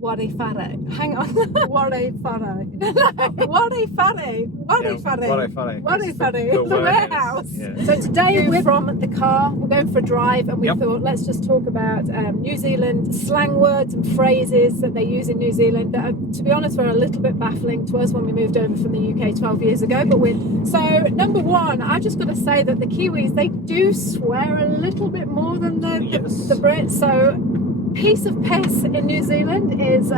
Ware whare. Hang on. Ware whare. Ware whare. Ware whare. Ware whare. The warehouse. Yeah. So today we're from the car. We're going for a drive, and we thought let's just talk about New Zealand slang words and phrases that they use in New Zealand that, are, to be honest, were a little bit baffling to us when we moved over from the UK 12 years ago. But so number one, I just got to say that the Kiwis, they do swear a little bit more than the Brits. So piece of piss in New Zealand is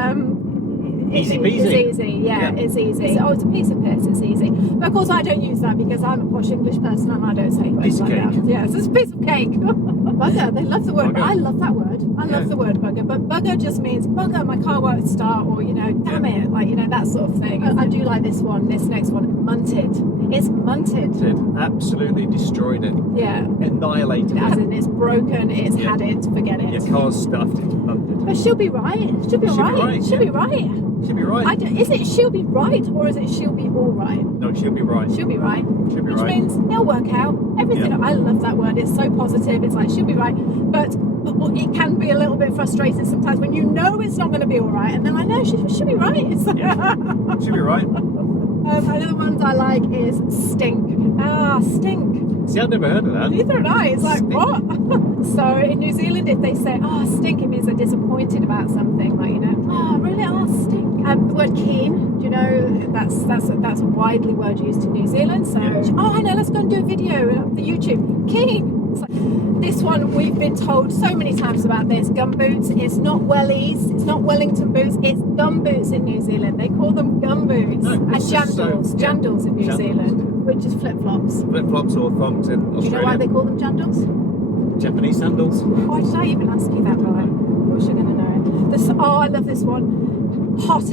easy peasy. It's easy, yeah, it's easy. So, it's a piece of piss, it's easy. But of course I don't use that because I'm a posh English person and I don't say words Piece of like cake. that. Yeah, it's a piece of cake. Bugger, they love the word. Bugger. I love that word. I love the word bugger. But bugger just means bugger, my car won't start, or damn it, like that sort of thing. I do like this next one, munted. It's munted. Absolutely destroyed it. Yeah. Annihilated As it. in it's broken, it's had it, forget it. Your car's stuffed, it's bunted. But she'll be right. She'll be right. She'll be right. She'll be right. Is it she'll be right or is it she'll be all right? No, she'll be right. She'll be right. She'll be Which right. means it'll work out. Everything. Yeah. I love that word. It's so positive. It's like she'll be right. But it can be a little bit frustrating sometimes when you know it's not going to be all right, and then I know she'll be right. It's like, She'll be right. another ones I like is stink. Stink. See, I've never heard of that. Neither had I. It's like, Stink. what? So in New Zealand, if they say, stink, it means they're disappointed about something. Like, really? stink. The word keen, do you know, that's a widely word used in New Zealand. So, I know, let's go and do a video on the YouTube. Keen. It's like, this one, we've been told so many times about this. Gumboots. It's not wellies. It's not Wellington boots. It's gumboots in New Zealand. They call them gumboots. No, And it's just jandals. Jandals in New Jandals. Zealand, which is flip-flops. Flip-flops or thongs in Australia. Do you know why they call them jandals? Japanese sandals. Why did I even ask you that, Brian? Of course you're going to know. I love this one. Hot as.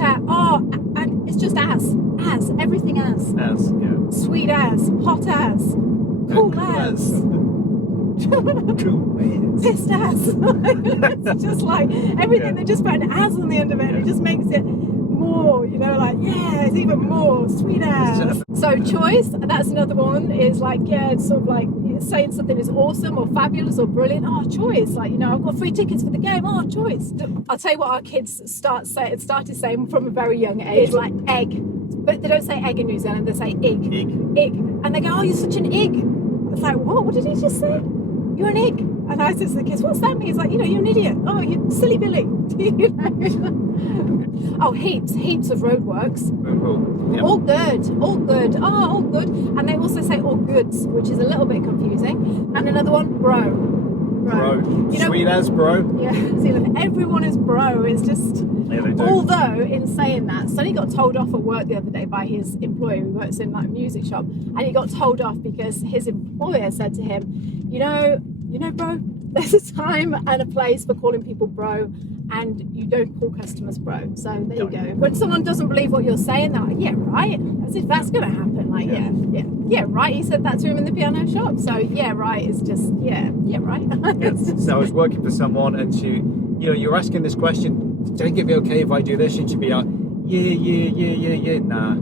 And it's just as. Everything as. As, yeah. Sweet as. Hot as. Cool as. Cool. Pissed as. It's just like everything. They just put an as on the end of it. It just makes it more, it's even more. Sweet as. So choice, that's another one, is like, it's sort of like saying something is awesome or fabulous or brilliant. Choice. Like, I've got free tickets for the game. Choice. I'll tell you what our kids started saying from a very young age, like egg. But they don't say egg in New Zealand, they say ig. Ig. And they go, you're such an ig. It's like, what? What did he just say? You're an ig. And I said to the kids, what's that mean? It's like, you're an idiot. You silly Billy. Heaps of roadworks. Yep. All good. All good. And they also say all goods, which is a little bit confusing. And another one, bro. Sweet as bro. Yeah, Zealand. Everyone is bro. It's just. Yeah, they do. Although, in saying that, Sonny got told off at work the other day by his employer who works in like a music shop, and he got told off because his employer said to him, you know, bro, there's a time and a place for calling people bro, and you don't call customers bro. So there you go. When someone doesn't believe what you're saying, they're like, yeah, right, as if that's going to happen. Like, yeah, right. He said that to him in the piano shop. So yeah, right is just yeah, right. So I was working for someone, and she, you're asking this question. Do you think it'd be okay if I do this? And she'd be like, yeah, nah.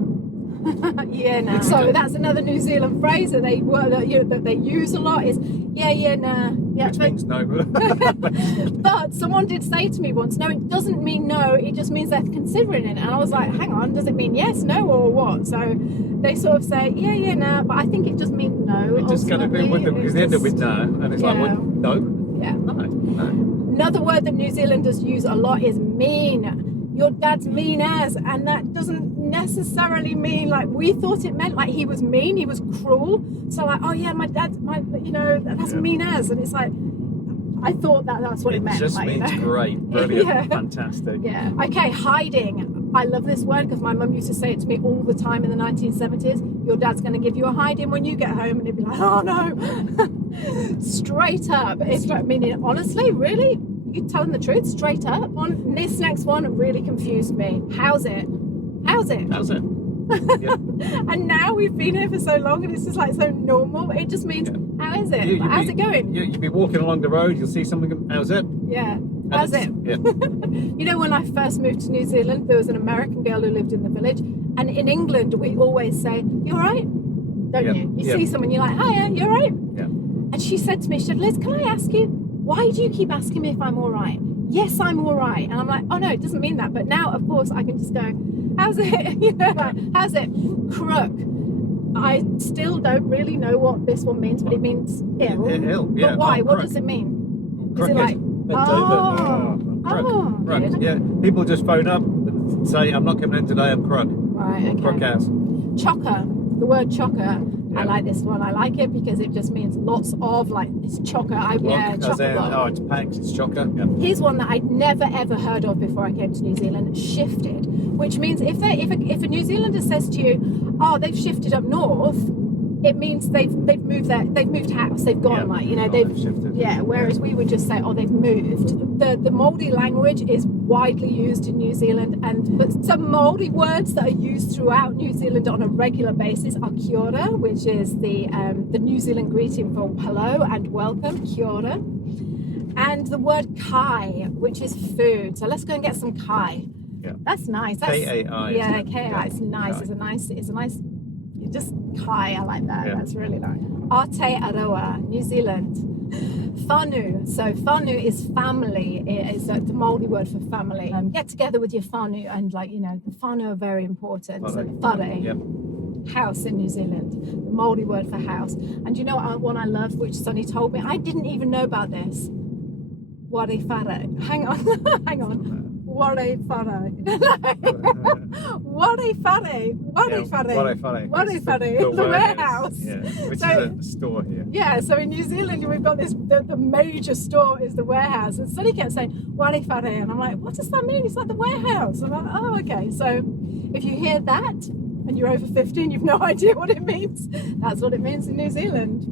Yeah, nah. So that's another New Zealand phrase that they use a lot is yeah, nah. Yeah, Which means no. But someone did say to me once, no, it doesn't mean no, it just means they're considering it. And I was like, hang on, does it mean yes, no, or what? So they sort of say, yeah, nah, but I think it just means no. It just kind of been with them because they end up with no, and it's like, what? No. Yeah. No. Another word that New Zealanders use a lot is mean. Your dad's mean as, and that doesn't necessarily mean like we thought it meant like he was mean, he was cruel. So like, my dad's that's mean as, and it's like I thought that's what it meant. It just means great, brilliant, fantastic. Yeah. Okay, hiding. I love this word because my mum used to say it to me all the time in the 1970s. Your dad's going to give you a hiding when you get home, and he'd be like, oh no. Straight up. It's meaning honestly, really? You telling the truth straight up? This next one really confused me. How's it? Yeah. And now we've been here for so long and it's just like so normal. It just means, how is it? How's it going? You'll be walking along the road, you'll see someone, how's it? Yeah. How's it? Yeah. When I first moved to New Zealand, there was an American girl who lived in the village, and in England we always say, you all right? Don't you? You see someone, you're like, hiya, you all right? Yeah. And she said to me, Liz, can I ask you, why do you keep asking me if I'm all right? yes, I'm all right. And I'm like, oh no, it doesn't mean that. But now, of course, I can just go, how's it? You know, like, how's it? Crook. I still don't really know what this one means, but it means ill. Ill, yeah. But why? Oh, what does it mean? Is Crooked. it like, Crook. yeah. People just phone up and say, I'm not coming in today, I'm crook. Right, okay. Crook house. Chocker. The word chocker. Yeah. I like this one. I like it because it just means lots of, like, it's chocker. Chocker. It's packed, it's chocker. Yeah. Here's one that I'd never ever heard of before I came to New Zealand. Shifted, which means if a New Zealander says to you, oh, they've shifted up north, it means they've moved house, they've gone, like, you know, they've shifted. Yeah, whereas we would just say, oh, they've moved. The Māori language is widely used in New Zealand, but some Māori words that are used throughout New Zealand on a regular basis are kia ora, which is the New Zealand greeting for hello and welcome, kia ora. And the word kai, which is food. So let's go and get some kai. Yeah. That's nice. That's K-A-I. Yeah, K-A-I. It's nice. Kai. It's a nice. Just kai. I like that. Yeah. That's really nice. Aotearoa, New Zealand. Whānau. So whānau is family. It is the Māori word for family. Get together with your whānau, and, like, you know, the whānau are very important. Whare. So whare. Yep. House in New Zealand, the Māori word for house. And you know what one I love, which Sonny told me? I didn't even know about this. Ware whare. Hang on. Ware whare. Ware whare. The warehouse. Yeah, which So- is a store here. Yeah, so in New Zealand we've got this, the major store is the warehouse, and Sonny kept saying ware whare, and I'm like, what does that mean? It's like the warehouse. I'm like, oh, okay. So if you hear that and you're over 50 and you've no idea what it means, that's what it means in New Zealand.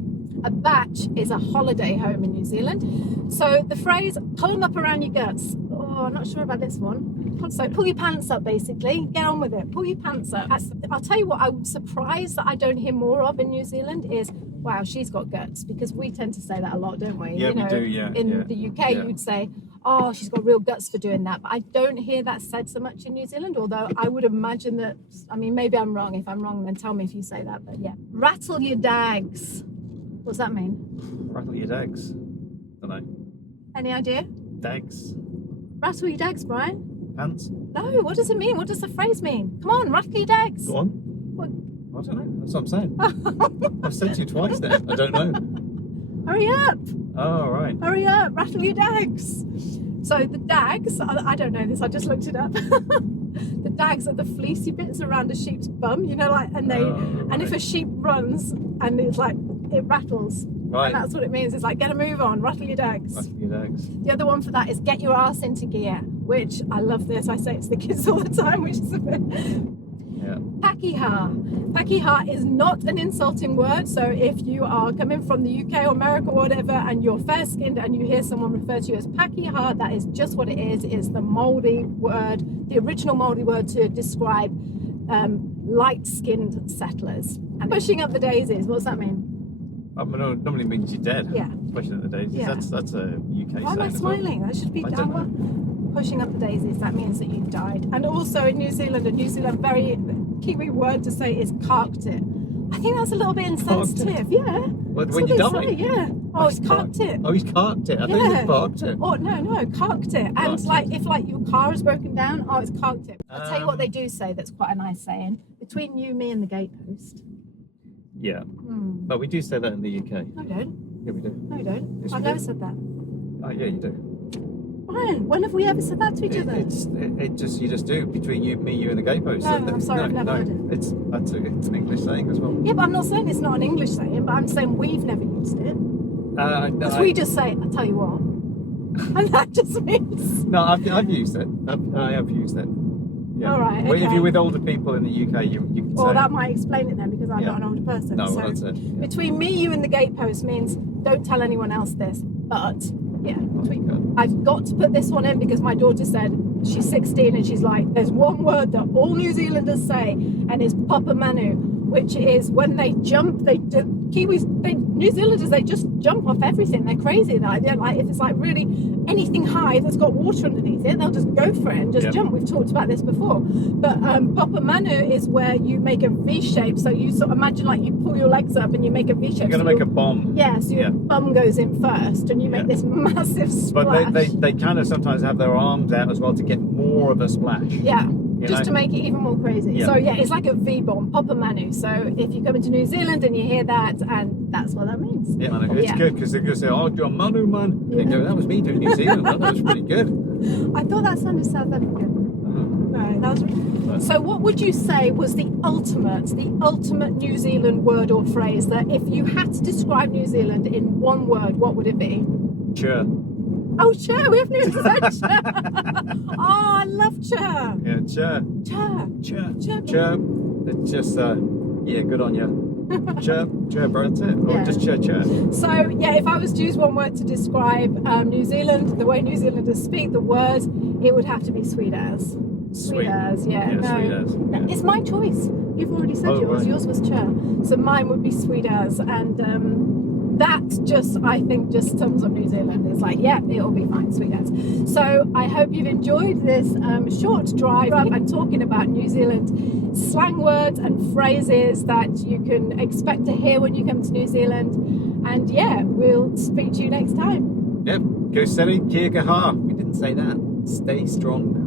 A batch is a holiday home in New Zealand. So the phrase pull them up around your guts. Oh, I'm not sure about this one. So pull your pants up, basically. Get on with it. Pull your pants up. I'll tell you what, I'm surprised that I don't hear more of in New Zealand is, wow, she's got guts, because we tend to say that a lot, don't we? Yeah, you know, we do, yeah. In the UK, you'd say, oh, she's got real guts for doing that. But I don't hear that said so much in New Zealand, although I would imagine that, I mean, maybe I'm wrong. If I'm wrong, then tell me if you say that. But yeah. Rattle your dags. What's that mean? Rattle your dags. Don't know. Any idea? Dags. Rattle your dags, Brian? Pants. No, what does it mean? What does the phrase mean? Come on, rattle your dags. Go on. What? I don't know. That's what I'm saying. I've said to you twice now. I don't know. Hurry up. Oh, right. Hurry up, rattle your dags. So the dags, I don't know this, I just looked it up. The dags are the fleecy bits around a sheep's bum, you know, like, and and if a sheep runs and it's like, it rattles. Right. And that's what it means. It's like, get a move on, rattle your dags. Rattle your dags. The other one for that is get your ass into gear, which I love this. I say it to the kids all the time, which is a bit... Yeah. Pakiha. Pakiha is not an insulting word. So if you are coming from the UK or America or whatever and you're fair-skinned and you hear someone refer to you as Pakiha, that is just what it is. It's the Māori word, the original Māori word to describe light-skinned settlers. And pushing up the daisies, what does that mean? Normally means you're dead. Yeah. Pushing up the daisies. Yeah. That's a UK Why am I saying as well. smiling? That should be I don't downward. Pushing up the daisies, that means that you've died. And also in New Zealand, very Kiwi word to say is carked it. I think that's a little bit insensitive. Yeah. When That's you what die? they say, yeah. Oh, it's carked it. Oh, he's carked it. I thought he parked it. Oh, no, carked it. And Carked like, it. if like your car is broken down, oh, it's carked it. I'll tell you what they do say that's quite a nice saying. Between you, me and the gatepost. Yeah. But we do say that in the UK. No, you don't. Yeah, we do. No, you don't. Yes, I've we never do. said that. Oh, yeah, you do. Brian, when have we ever said that to each other? You just do between me, you, and the gatepost. No, I'm sorry, I've never heard it. It's an English saying as well. Yeah, but I'm not saying it's not an English saying, but I'm saying we've never used it. Because we just say, I tell you what. And that just means... No, I've used it. I have used it. Yeah. All right, Well, if okay. you're with older people in the UK, you can Well, say that might explain it then, because I'm not an older person. No, so well, that's it. Yeah. between me, you, and the gatepost means don't tell anyone else this. But yeah, I've got to put this one in because my daughter said she's 16 and she's like, there's one word that all New Zealanders say, and it's Papa Manu, which is when they jump. Kiwis, New Zealanders, they just jump off everything. They're crazy. They're like, if it's like really anything high that's got water underneath it, they'll just go for it and just jump. We've talked about this before. But Papa Manu is where you make a V shape. So you sort of imagine like you pull your legs up and you make a V shape. You're going to make a bomb. Yeah, so your bum goes in first and you make this massive splash. But they kind of sometimes have their arms out as well to get more of a splash. Yeah. Just to make it even more crazy. So yeah, it's like a V-bomb, Papa Manu. So if you come into New Zealand and you hear that, and that's what that means. Yeah, it's good because they're going to say, oh, you're Manu, man. Yeah. They go, that was me doing New Zealand. That was pretty good. I thought that sounded South African. No, that was really... So what would you say was the ultimate New Zealand word or phrase that if you had to describe New Zealand in one word, what would it be? Chur. Oh, chur, we haven't even said chur. Oh, I love chur. Yeah, chur. Chur. Chur. Chur. Chur. It's just, yeah, good on you. Chur. Chur, bro, that's it. Or just chur, chur. So, yeah, if I was to use one word to describe New Zealand, the way New Zealanders speak, the word, it would have to be sweet as. Sweet as, yeah. No, sweet as. Yeah. It's my choice. You've already said yours. Right. Yours was chur. So mine would be sweet as. And, that just, I think, just sums up New Zealand. It's like, yeah, it'll be fine, sweet as. So I hope you've enjoyed this short drive and talking about New Zealand slang words and phrases that you can expect to hear when you come to New Zealand. And yeah, we'll speak to you next time. Yep, go steady, kia kaha. We didn't say that. Stay strong.